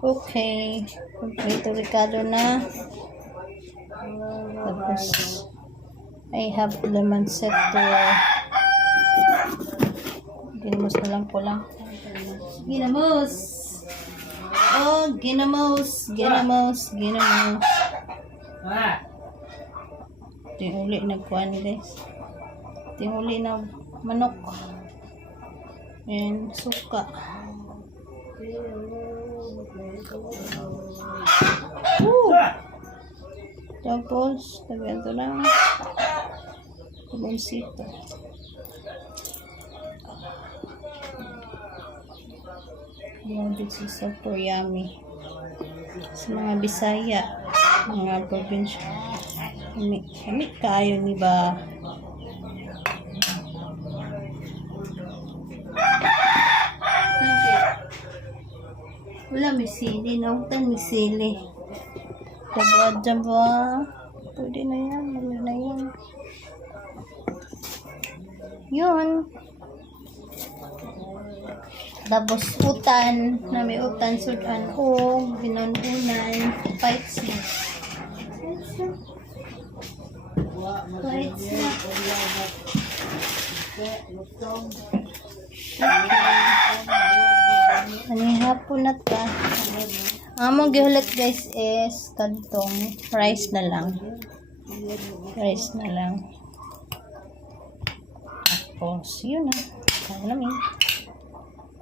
Okay. Ito Ricardo na. Tapos, I have lemon set to ginamos na lang po lang. Ginamos! Oh, ginamos! Ginamos! Ginamos! Ito yung uli nagkuhan guys. Ito yung uli na manok. And suka. Woo! Tapos, lagyan ito lang. Limoncito. Yung this is super yummy. Sa mga Bisaya, mga probinsya. Kami kayo ni ba? Wala may sili, nautan may sili. Daba. Pwede na yan, wala na yan. Yun. Tapos utan, na may utan, sudan o binununan, fights na. Fights na. Ano yung hapon na ta? Ang gihulat guys is kantong rice na lang. Rice na lang. Tapos, yun na. Kaya namin.